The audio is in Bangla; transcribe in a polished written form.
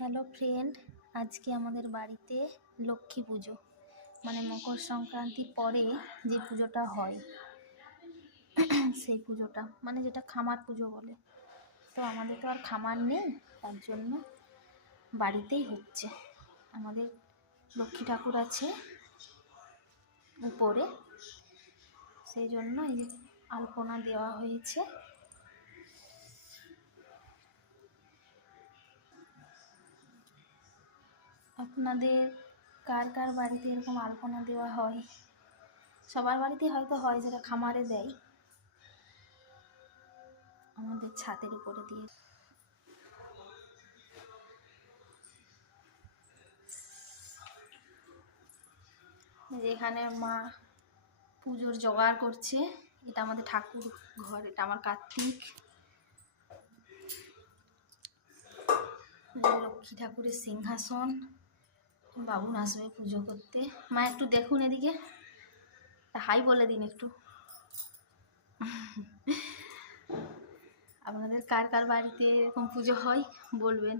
হ্যালো ফ্রেন্ড, আজকে আমাদের বাড়িতে লক্ষ্মী পুজো, মানে মকর সংক্রান্তির পরে যে পুজোটা হয় সেই পুজোটা, মানে যেটা খামার পুজো বলে। তো আমাদের তো আর খামার নেই, তার জন্য বাড়িতেই হচ্ছে। আমাদের লক্ষ্মী ঠাকুর আছে উপরে, সেই জন্য এই যে আলপনা দেওয়া হয়েছে। আপনাদের কার কার বাড়িতে এরকম আলপনা দেওয়া হয়? সবার বাড়িতে হয়তো হয়, যেটা খামারে দেয়। আমাদের ছাদের উপরে দিয়ে যেখানে মা পুজোর জোগাড় করছে। এটা আমাদের ঠাকুর ঘর, এটা আমার কার্তিক, লক্ষ্মী ঠাকুরের সিংহাসন। বাবুন আসবে পুজো করতে। মা একটু দেখুন এদিকে, হাই বলে দিন একটু। আপনাদের কার কার বাড়িতে এরকম পুজো হয় বলবেন।